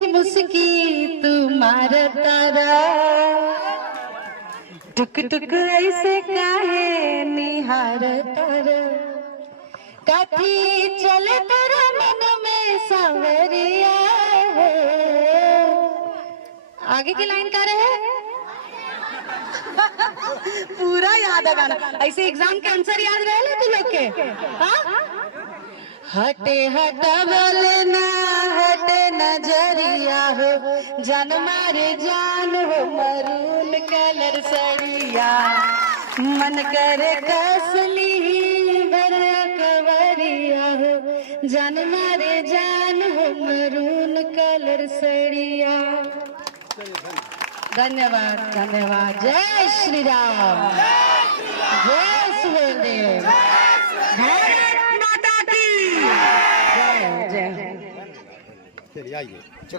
मुस्की तुम्हार तारा टुक टुक ऐसे काहे निहार तारा काठी चले तेरा मन में सांवरिया है। आगे की लाइन का रहे पूरा याद है गाना। ऐसे एग्जाम के आंसर याद रहे तू लोग के? हटे हटवले ना हटे नजरिया हो जान मारे जान हो मरून कलर सड़िया मन करे कसली भरा कवरिया हो जान मारे जान हो मरून कलर सड़िया। धन्यवाद धन्यवाद। जय श्री राम, जय सुहेलदेव, भारत माता की जय। चलिए आइए।